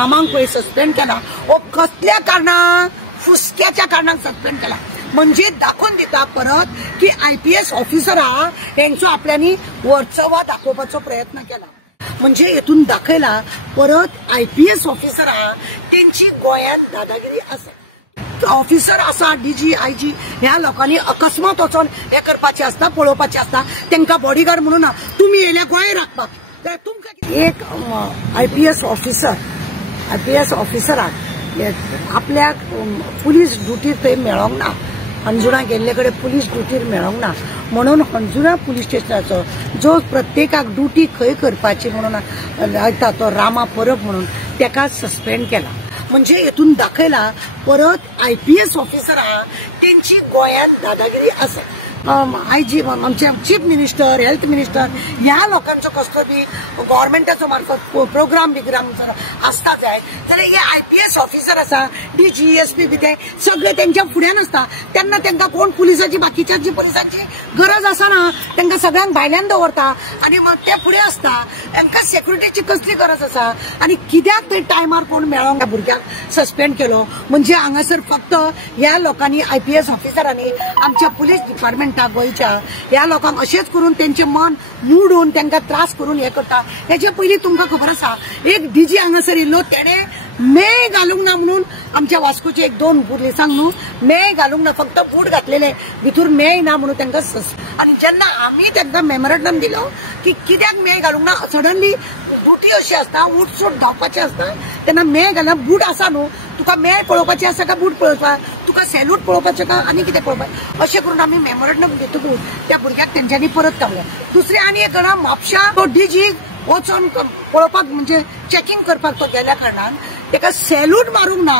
रामांक suspend केला हो कसल्या कारणान फुसक्याच्या कारणान सस्पेंड केला म्हणजे दाखवून दिता परत की IPS ऑफिसरा यांचो आपल्यानी वर्चवा दाखोवपाचो प्रयत्न केला म्हणजे हेतून दाखयला परत IPS ऑफिसरा त्यांची गोंयांत दादागिरी आसा ऑफिसर आसा DG IG ह्या लोकांनी अकस्मात वचून हे करपाचे असता पळोवपाचे असता तांकां बॉडीगार्ड म्हणून तुम्ही येयल्या गोंय राखपाक तर तुमकां एक IPS ऑफिसराक आपल्याक पुलीस ड्युटी थंय मेळोंक ना अंजुणा गेल्ले कडेन पुलीस ड्युटीर मेळोंक ना म्हणून अंजुणा पुलीस स्टेशनाचो जो प्रत्येकाक ड्युटी खंय करपाची म्हणून लायता तो रामा परब म्हणून ताका सस्पेंड केला म्हणजे हेतून दाखयला परत IPS ऑफिसरा त्यांची गोंयांत दादागिरी आसा IG आमचे चीफ मिनिस्टर हेल्थ मिनिस्टर ह्या लोकांचो कसलो बी गव्हर्नमेंटाचो मार्फत प्रोग्राम आसता जाय जाल्यार हे IPS ऑफिसर आसा DG SP बी ते सगळे त्यांच्या फुड्यान आसता तेन्ना तांकां कोण पुलिसाची बाकीच्या जी पुलिसांची गरज आसना तांकां सगळ्यांक भायल्यान दवरता आनी मग ते फुडें आसता तांकां सेक्युरिटीची कसली गरज आसा आनी कित्याक ते टायमार कोण मेळोंक त्या भुरग्याक सस्पेंड केलो म्हणजे हांगासर फक्त ह्या लोकांनी IPS ऑफिसरांनी आमच्या पुलीस डिपार्टमेंट गोयच्या ह्या लोकांक अशेंच करून त्यांचे मन मोडून तांकां त्रास करून हे करता हेचे पयलीं तुमकां खबर आसा एक DG हांगासर येयल्लो तेणे मेय घालूंक ना म्हणून आमच्या वास्कोचे एक दोन पुलिसांक न्हू मेय घालूंक ना फक्त बूट घातलेले भितर मेय ना म्हणून तांकां आनी जेन्ना आमी तांकां मेमोरेंडम दिलो की कित्याक मेय घालूंक ना सडनली ड्युटी अशी आसता उठसूट धांवपाचें आसता तेन्ना मेय घालना बूट आसा न्हू तुका मेय पळोवपाचें आसा काय बूट पळोवपाक तुका सॅल्यूट पळोवपाचें काय आनी कितें पळोवपाक अशें करून आमी मेमोरेंडम दितकूच त्या भुरग्याक तेंच्यांनी परत काडलें दुसरें आनी एक जाणा म्हापशा तो DG वचून पळोवपाक म्हणजे चॅकिंग करपाक तो गेल्या कारणान ताका सॅल्यूट मारूंक ना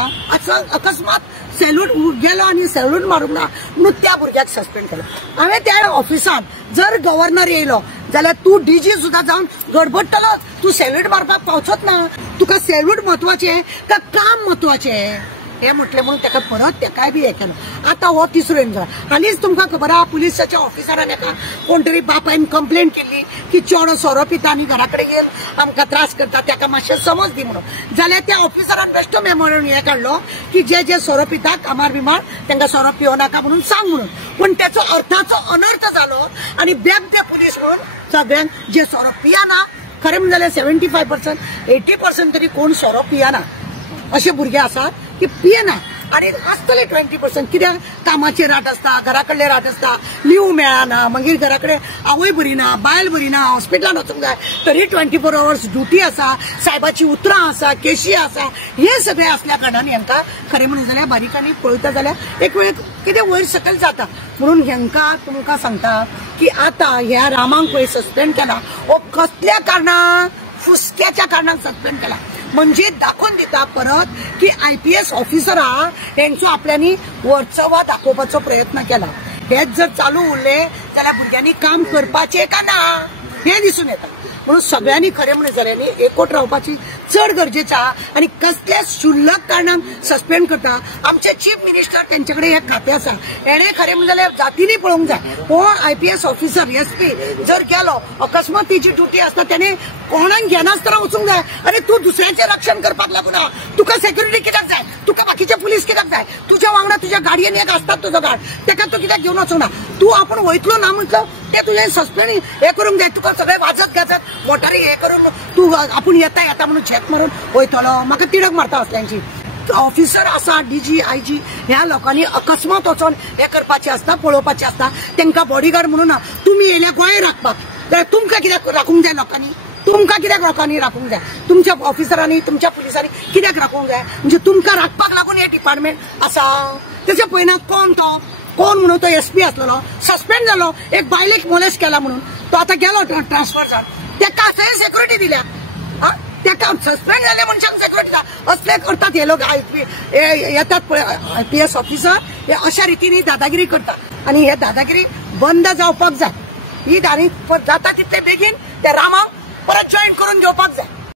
अकस्मात सॅल्यूट गेलो आनी सॅल्यूट मारूंक ना म्हणून त्या भुरग्याक सस्पेंड केलो हांवें त्या ऑफिसान जर गव्हर्नर येयलो जाल्यार तूं DG सुद्दां जावन गडबडटलो तूं सॅल्यूट मारपाक पावचोच ना तुका सॅल्यूट म्हत्वाचें काय काम म्हत्वाचें हे म्हटलें म्हणून ताका परत ताकाय बी हे केलो आतां हो तिसरो इंसिडंट हालींच तुमकां खबर आहा पुलिसाच्या ऑफिसरान एका कोण तरी बापायन कंप्लेंट केल्ली की चेडो सोरो पिता आनी घरा कडेन येवन आमकां त्रास करता ताका मातशें समज दी म्हणून जाल्यार त्या ऑफिसरान बेश्टो मेमोरेंडम हे काडलो की जे सोरो पिता कामार बिमार तांकां सोरो पिवो नाका म्हणून सांग म्हणून पूण त्याचो अर्थाचो अनर्थ जालो आनी बेगदे पुलीस म्हणून सगळ्यांक जे सोरो पियाना खरें म्हणलें जाल्यार 75% 80% तरी कोण सोरो पियाना अशे भुरगे आसात की पियेना आणि आसतले 20% कित्याक कामाचे राट आसता घरा कडले राट आसता लीव मेळना मागीर घरा कडेन आवय बरी ना बायल बरी ना हॉस्पिटलान वचूंक जाय तरी 24 hours ड्युटी आसा सायबाची उतरां आसा केशी आसा हे सगळे असल्या कारणान हांकां खरें म्हणून जाल्यार बारीकांनी पळयता जाल्यार एक वेळ कितें वयर सकयल जाता म्हणून हांकां तुमकां सांगता की आतां ह्या रामांक सस्पेंड केला हो कसल्या कारणान फुसक्याच्या कारणान सस्पेंड केला म्हणजे दाखवून दिता परत की IPS ऑफिसरा यांचो आपल्यानी वर्चवा दाखोवपाचो प्रयत्न केला हेच जर चालू उरले जाल्यार भुरग्यांनी काम करपाचे का ना हे दिसून येता म्हणून सगळ्यांनी खरें म्हणून जाल्यांनी एकवट रावपाची चड गरजेची आहा आनी कसल्या शुल्लक कारणान सस्पेंड करता आमचे चीफ मिनिस्टर त्यांचे कडेन हे खातें आसा हेणे खरें म्हणून जाल्यार जातींनी पळोवंक जाय हो IPS ऑफिसर SP जर गेलो अकस्मात तेची ड्युटी आसता त्याने कोणाक घेनासतना वचूंक जाय अरे तूं दुसऱ्याचें रक्षण करपाक लागून तुका सेक्युरिटी कित्याक जाय तुका बाकीचे पुलीस कित्याक जाय तुज्या वांगडा तुज्या गाडयेन एक आसतात तुजो गार्ड ताका तूं कित्याक घेवन वचूंक ना तूं आपूण वयतलो ना म्हटलो ते तुजें सस्पेंड हे करूंक जाय तुका सगळे वाजत घेतात मोटारी हे करून तूं आपूण येता म्हणून झेक मारून वयतलो म्हाका तिडक मारता असल्यांची ऑफिसर आसा DG IG ह्या लोकांनी अकस्मात वचून हे करपाचे आसता पळोवपाचे आसता तांकां बॉडीगार्ड म्हणून तुम्ही येयल्या गोंय राखपाक जाल्यार तुमकां कित्याक राखूंक जाय लोकांनी तुमकां कित्याक लोकांनी राखूंक जाय तुमच्या ऑफिसरांनी तुमच्या पुलिसांनी कित्याक राखूंक जाय म्हणजे तुमकां राखपाक लागून हे डिपार्टमेंट आसा तेचे पयना कोण म्हणून तो SP आसलेलो सस्पेंड जालो एक बायलेक मोलेस्ट केला म्हणून तो आतां गेलो ट्रान्सफर जावन ताका थंय सेक्युरिटी दिल्या ताका सस्पेंड जाल्ल्या मनशांक सेक्युरिटी असले करतात हे लोक येतात पळय IPS ऑफिसर हे अशा रितीने दादागिरी करतात आणि हे दादागिरी बंद जावपाक जाय ही जाता तितले बेगीन त्या रामाक परत जॉईन करून घेवपाक जाय